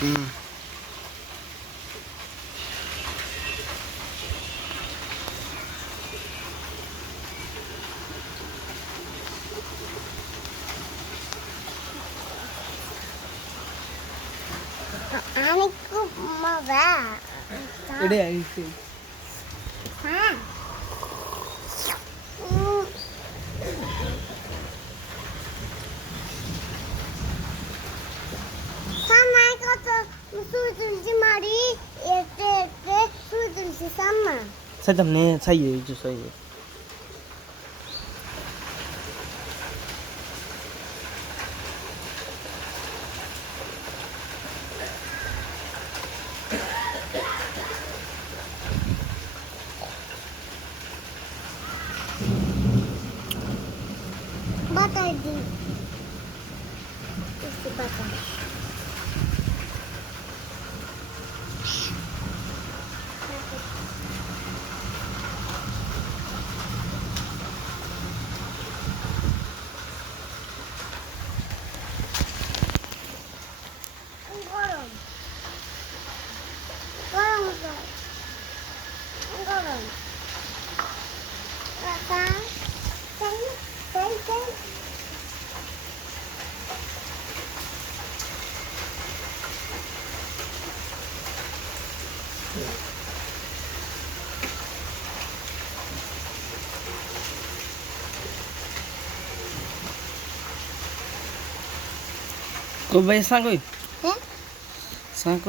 হুম। আমি খুব মজা। এটাই আইছে। হ্যাঁ। উম, সামনে কত সুই তুলছি মারি এতে এতে সুই তুলছি সামনে। সাইতাম নে সাইয়ে এই যে সাইয়ে। বাতাস দি একটু বাতাস। গরম গরম গরম কাকা চাই চাই চাই কো ভাই সাঙ্গই। হ্যাঁ সাঙ্গ